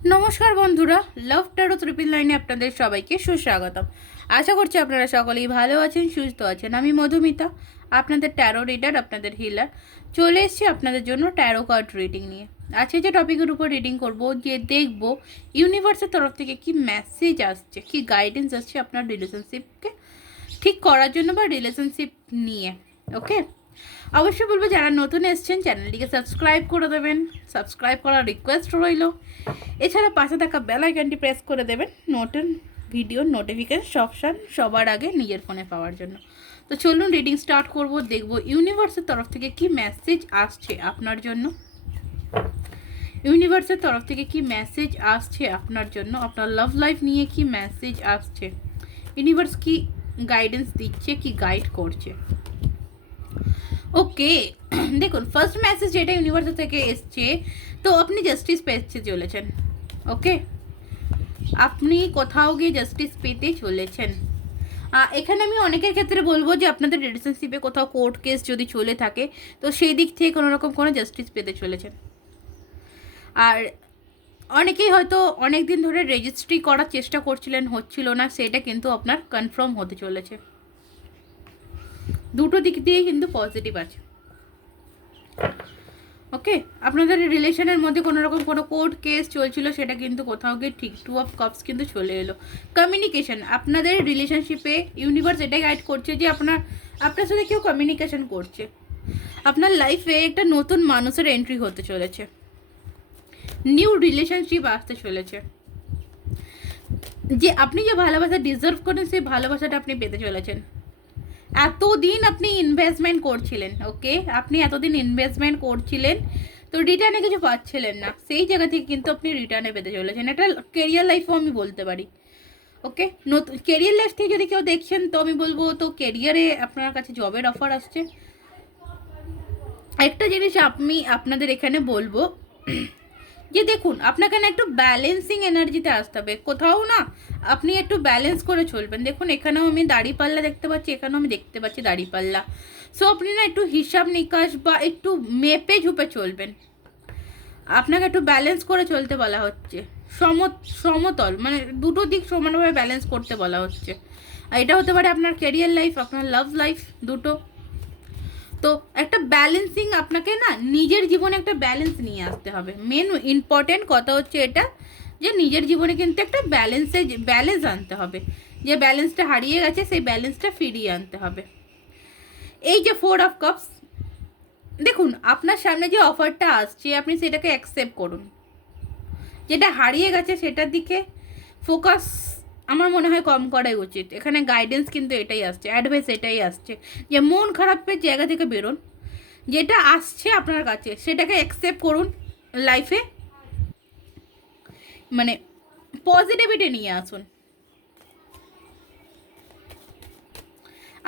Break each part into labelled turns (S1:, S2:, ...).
S1: নমস্কার বন্ধুরা লাভ taro triple লাইনে আপনাদের সবাইকে সুস্বাগতম। আশা করছি আপনারা সকলেই ভালো আছেন, সুস্থ আছেন। আমি মধুমিতা, আপনাদের ট্যারো রিডার আপনাদের হিলার চলে এসেছি আপনাদের জন্য ট্যারো কার্ড রিডিং নিয়ে। আজকে যে টপিকের উপর রিডিং করব, যে দেখব ইউনিভার্সের তরফ থেকে কি মেসেজ আসছে, কি গাইডেন্স আসছে আপনার রিলেশনশিপকে ঠিক করার জন্য বা রিলেশনশিপ নিয়ে ওকে অবশ্যই বলব, যারা নতুন এসছেন, চ্যানেলটিকে সাবস্ক্রাইব করে দেবেন। সাবস্ক্রাইব করার রিকোয়েস্ট রইল। এছাড়া পাশে থাকা বেল আইকনটি প্রেস করে দেবেন নতুন ভিডিও নোটিফিকেশন অপশান সবার আগে নিজের ফোনে পাওয়ার জন্য। তো চলুন রিডিং স্টার্ট করব, দেখব ইউনিভার্সের তরফ থেকে কি মেসেজ আসছে আপনার জন্য। ইউনিভার্সের তরফ থেকে কি মেসেজ আসছে আপনার জন্য? আপনার লাভ লাইফ নিয়ে কি মেসেজ আসছে? ইউনিভার্স কি গাইডেন্স দিচ্ছে, কি গাইড করছে? ওকে দেখুন ফার্স্ট মেসেজ যেটা ইউনিভার্স থেকে এসছে, তো আপনি জাস্টিস পেতে চলেছেন। ওকে আপনি কোথাও গিয়ে জাস্টিস পেতে চলেছেন। এখানে আমি অনেকের ক্ষেত্রে বলব যে আপনাদের রিলেশনশিপে কোথাও কোর্ট কেস যদি চলে থাকে, তো সেই দিক থেকে কোনো রকম কোনো জাস্টিস পেতে চলেছেন। আর অনেকেই হয়তো অনেক দিন ধরে রেজিস্ট্রি করার চেষ্টা করছিলেন, হচ্ছিল না, সেটা কিন্তু আপনার কনফার্ম হতে চলেছে। দুটো দিক দিয়েই কিন্তু পজিটিভ আছে। ওকে আপনাদের রিলেশনের মধ্যে কোনো রকম কোনো কোর্ট কেস চলছিল, সেটা কিন্তু কোথাও গিয়ে ঠিক টু অফ কাপস কিন্তু চলে এলো। কমিউনিকেশন আপনাদের রিলেশনশিপে ইউনিভার্স এটাই গাইড করছে যে আপনার আপনার সাথে কেউ কমিউনিকেশন করছে। আপনার লাইফে একটা নতুন মানুষের এন্ট্রি হতে চলেছে। নিউ রিলেশনশিপ আসতে চলেছে। যে আপনি যে ভালোবাসা ডিজার্ভ করেন, সেই ভালোবাসাটা আপনি পেতে চলেছেন। এতদিন আপনি ইনভেস্টমেন্ট করছিলেন ওকে আপনি এতদিন ইনভেস্টমেন্ট করছিলেন, তো রিটার্নে কিছু পাচ্ছিলেন না। সেই জায়গা থেকে কিন্তু আপনি রিটার্নে পেতে চলেছেন। এটা কেরিয়ার লাইফও আমি বলতে পারি ওকে নতুন কেরিয়ার লাইফ থেকে যদি কেউ দেখছেন, তো আমি বলব, তো কেরিয়ারে আপনার কাছে জবের অফার আসছে। একটা জিনিস আমি আপনাদের এখানে বলব যে দেখুন, আপনাকে না একটু ব্যালেন্সিং এনার্জিতে আসতে হবে। কোথাও না আপনি একটু ব্যালেন্স করে চলবেন। দেখুন, এখানেও আমি দাড়িপাল্লা দেখতে পাচ্ছি, এখানেও আমি দেখতে পাচ্ছি দাড়িপাল্লা সো আপনি না একটু হিসাব নিকাশ বা একটু মেপে ঝুপে চলবেন। আপনাকে একটু ব্যালেন্স করে চলতে বলা হচ্ছে। সম, সমতল মানে দুটো দিক সমানভাবে ব্যালেন্স করতে বলা হচ্ছে। আর এটা হতে পারে আপনার ক্যারিয়ার লাইফ আপনার লাভ লাইফ দুটো। তো একটা ব্যালেন্সিং আপনাকে না নিজের জীবনে একটা ব্যালেন্স নিয়ে আসতে হবে। মেন ইম্পর্টেন্ট কথা হচ্ছে এটা যে নিজের জীবনে কিন্তু একটা ব্যালেন্সে ব্যালেন্স আনতে হবে। যে ব্যালেন্সটা হারিয়ে গেছে সেই ব্যালেন্সটা ফিরিয়ে আনতে হবে। এই যে ফোর অফ কাপস দেখুন আপনার সামনে যে অফারটা আসছে, আপনি সেটাকে অ্যাকসেপ্ট করুন। যেটা হারিয়ে গেছে সেটার দিকে ফোকাস আমার মনে হয় কম করাই উচিত। এখানে গাইডেন্স কিন্তু এটাই আসছে অ্যাডভাইস এটাই আসছে যে মন খারাপের জায়গা থেকে বেরোন, যেটা আসছে আপনার কাছে সেটাকে অ্যাকসেপ্ট করুন লাইফে মানে পজিটিভিটি নিয়ে আসুন।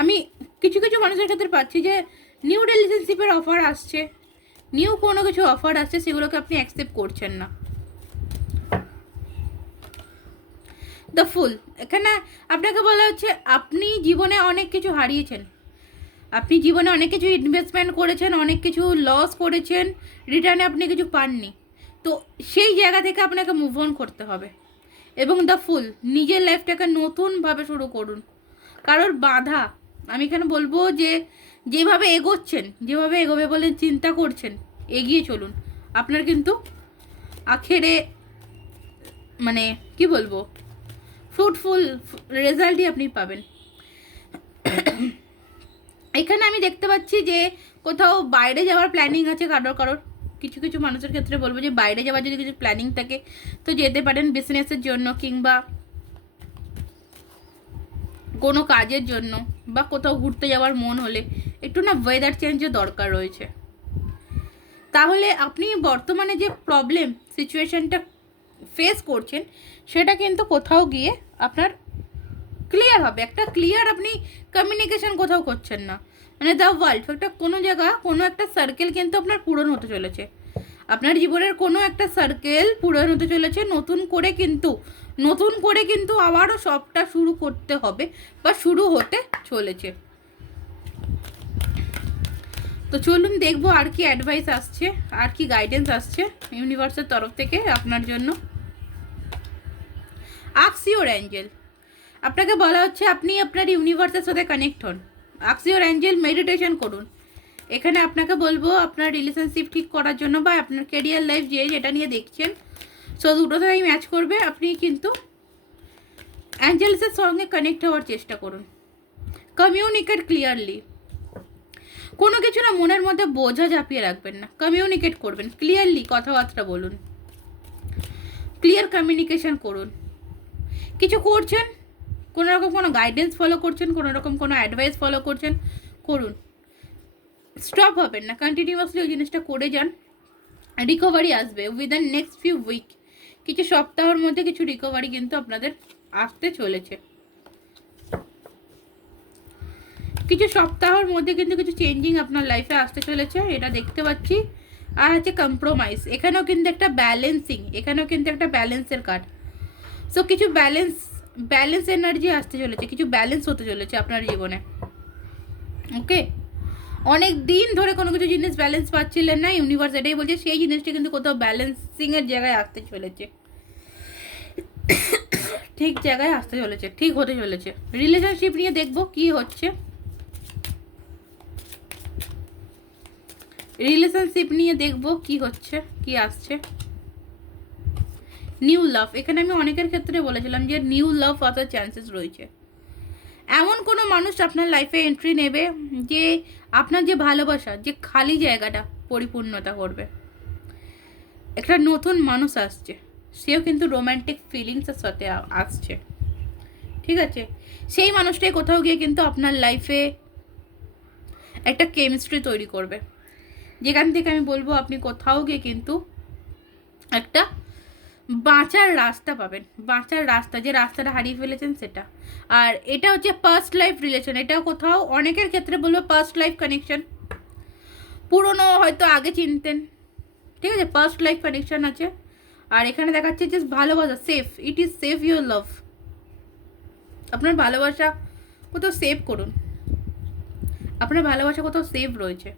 S1: আমি কিছু কিছু মানুষের ক্ষেত্রে পাচ্ছি যে নিউ রিলেশনশিপের অফার আসছে নিউ কোনো কিছু অফার আসছে, সেগুলোকে আপনি অ্যাকসেপ্ট করছেন না। দ্য ফুল এখানে আপনাকে বলা হচ্ছে, আপনি জীবনে অনেক কিছু হারিয়েছেন। আপনি জীবনে অনেক কিছু ইনভেস্টমেন্ট করেছেন, অনেক কিছু লস করেছেন রিটার্নে আপনি কিছু পাননি। তো সেই জায়গা থেকে আপনাকে মুভ অন করতে হবে। এবং দ্য ফুল নিজের লাইফটাকে নতুনভাবে শুরু করুন। কারোর বাধা, আমি এখানে বলব যে, যেভাবে এগোচ্ছেন, যেভাবে এগোবে বলে চিন্তা করছেন, এগিয়ে চলুন। আপনার কিন্তু আখেরে মানে কি বলব? ফ্রুটফুল রেজাল্টই আপনি পাবেন। এখানে আমি দেখতে পাচ্ছি যে কোথাও বাইরে যাওয়ার প্ল্যানিং আছে কারোর কারোর। কিছু কিছু মানুষের ক্ষেত্রে বলব যে বাইরে যাওয়ার যদি কিছু প্ল্যানিং থাকে, তো যেতে পারেন বিজনেসের জন্য কিংবা কোনো কাজের জন্য বা কোথাও ঘুরতে যাওয়ার মন হলে একটু না ওয়েদার চেঞ্জের দরকার রয়েছে। তাহলে আপনি বর্তমানে যে প্রবলেম সিচুয়েশনটা ফেস করছেন সেটা কিন্তু কোথাও গিয়ে আপনার ক্লিয়ার হবে। একটা ক্লিয়ার আপনি কমিউনিকেশন কোথাও করছেন না। মানে দ্য ওয়ার্ল্ড একটা কোনো জায়গা, কোনো একটা সার্কেল কিন্তু আপনার পূরণ হতে চলেছে। আপনার জীবনের কোনো একটা সার্কেল পূরণ হতে চলেছে। নতুন করে কিন্তু, নতুন করে কিন্তু আবারও সবটা শুরু করতে হবে বা শুরু হতে চলেছে। তো চলুন দেখব আর কি অ্যাডভাইস আসছে, আর কি গাইডেন্স আসছে ইউনিভার্সের তরফ থেকে আপনার জন্য। আকসিওর অ্যাঞ্জেল আপনাকে বলা হচ্ছে আপনি আপনার ইউনিভার্সের সাথে কানেক্ট হন। আকসিওর অ্যাঞ্জেল মেডিটেশন করুন। এখানে আপনাকে বলব, আপনার রিলেশনশিপ ঠিক করার জন্য বা আপনার ক্যারিয়ার লাইফ যে যেটা নিয়ে দেখছেন সো দুটো দুটোতেই ম্যাচ করবে। আপনি কিন্তু অ্যাঞ্জেলসের সঙ্গে কানেক্ট হওয়ার চেষ্টা করুন। কমিউনিকেট ক্লিয়ারলি কোনো কিছু না মনের মধ্যে বোঝা ঝাঁপিয়ে রাখবেন না। কমিউনিকেট করবেন। ক্লিয়ারলি কথাবার্তা বলুন। ক্লিয়ার কমিউনিকেশন করুন। কিছু করছেন? কোনো রকম কোনো গাইডেন্স ফলো করছেন? কোনো রকম কোনো অ্যাডভাইস ফলো করছেন? করুন। স্টপ হবেন না। কন্টিনিউয়াসলি ওই জিনিসটা করে যান। রিকভারি আসবে উইদিন নেক্সট ফিউ উইক কিছু সপ্তাহের মধ্যে কিছু রিকভারি কিন্তু আপনাদের আসতে চলেছে। কিছু সপ্তাহের মধ্যে কিন্তু কিছু চেঞ্জিং আপনার লাইফে আসতে চলেছে, এটা দেখতে পাচ্ছি। আর হচ্ছে কম্প্রোমাইজ এখানেও কিন্তু একটা ব্যালেন্সিং এখানেও কিন্তু একটা ব্যালেন্সের কার্ড সো কিছু ব্যালেন্স ব্যালেন্স এনার্জি আসতে চলেছে, কিছু ব্যালেন্স হতে চলেছে আপনার জীবনে। ওকে অনেক দিন ধরে কোনো কিছু জিনিস ব্যালেন্স পাচ্ছিলেন না ইউনিভার্স এটাই বলছে, সেই জিনিসটা কিন্তু কোথাও ব্যালেন্সিংয়ের জায়গায় আসতে চলেছে। ঠিক জায়গায় আসতে চলেছে, ঠিক হতে চলেছে। রিলেশনশিপ নিয়ে দেখব কি হচ্ছে। রিলেশনশিপ নিয়ে দেখব কি হচ্ছে, কি আসছে। New love. এখানে আমি অনেকের ক্ষেত্রে বলেছিলাম যে নিউ লাভ আসার চান্সেস রয়েছে। এমন কোনো মানুষ আপনার লাইফে এন্ট্রি নেবে যে আপনার যে ভালোবাসা, যে খালি জায়গাটা পরিপূর্ণতা করবে। একটা নতুন মানুষ আসছে। সেও কিন্তু রোম্যান্টিক ফিলিংসের সাথে আসছে। ঠিক আছে? সেই মানুষটাই কোথাও গিয়ে কিন্তু আপনার লাইফে একটা কেমিস্ট্রি তৈরি করবে। যেখান থেকে আমি বলব আপনি কোথাও গিয়ে কিন্তু একটা বাঁচার রাস্তা পাবেন, বাঁচার রাস্তা, যে রাস্তাটা হারিয়ে ফেলেছেন সেটা। আর এটা হচ্ছে পাস্ট লাইফ রিলেশন এটা কোথাও অনেকের ক্ষেত্রে বলব পাস্ট লাইফ কানেকশন পুরনো হয়তো আগে চিনতেন, ঠিক আছে পাস্ট লাইফ কানেকশন আছে। আর এখানে দেখাচ্ছে যে ভালোবাসা safe it is safe your love আপনার ভালোবাসা কোথাও সেভ করুন। আপনার ভালোবাসা কোথাও সেভ রয়েছে।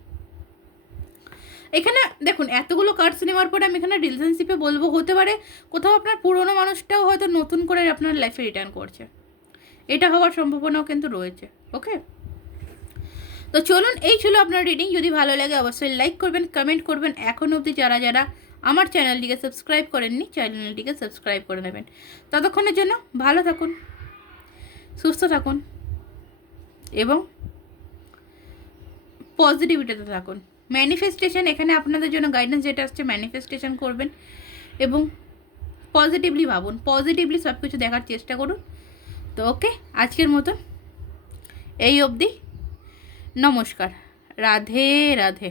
S1: এখানে, দেখুন, এতগুলো কার্ডস নেওয়ার পরে আমি এখানে রিলেশনশিপে বলব, হতে পারে কোথাও আপনার পুরনো মানুষটাও হয়তো নতুন করে আপনার লাইফে রিটার্ন করছে। এটা হওয়ার সম্ভাবনাও কিন্তু রয়েছে ওকে তো চলুন, এই ছিল আপনার রিডিং যদি ভালো লাগে, অবশ্যই লাইক করবেন কমেন্ট করবেন। এখন অবধি যারা যারা আমার চ্যানেলটিকে সাবস্ক্রাইব করেননি চ্যানেলটিকে সাবস্ক্রাইব করে নেবেন। ততক্ষণের জন্য ভালো থাকুন, সুস্থ থাকুন, এবং পজিটিভিটিতে থাকুন। ম্যানিফেস্টেশন এখানে আপনাদের জন্য গাইডেন্স যেটা আসছে ম্যানিফেস্টেশন করবেন এবং পজিটিভলি ভাবুন। পজিটিভলি সব কিছু দেখার চেষ্টা করুন। তো ওকে, আজকের মতন এই অবধি। নমস্কার। রাধে রাধে।